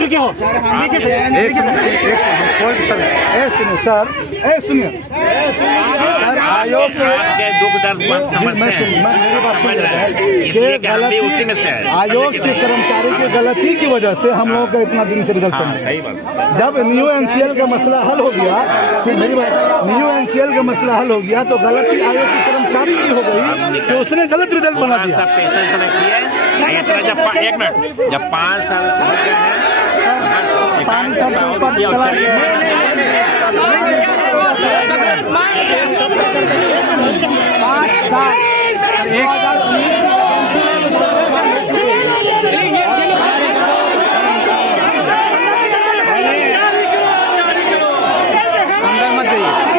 रुके हो सुनिए सर, आयोग आपके दुख दर्द समझते हैं, समझ रहे हैं, इसलिए कि हम भी उसी में से हैं। आयोग के कर्मचारी की गलती की वजह से हम लोगों का इतना दिन से रिजल्ट हाँ, नहीं। सही बात। जब न्यू एनसीएल का मसला हल हो गया, फिर मेरी बात, न्यू एनसीएल का मसला हल हो गया तो गलती आयोग के कर्मचारी की हो गई कि उसने गलत रिजल्ट बना दिया। सब पेशेंस रखिए। जब 1 मिनट, जब 5 साल हो गए हैं, 5 साल से ऊपर चला अंदर मत जाइए।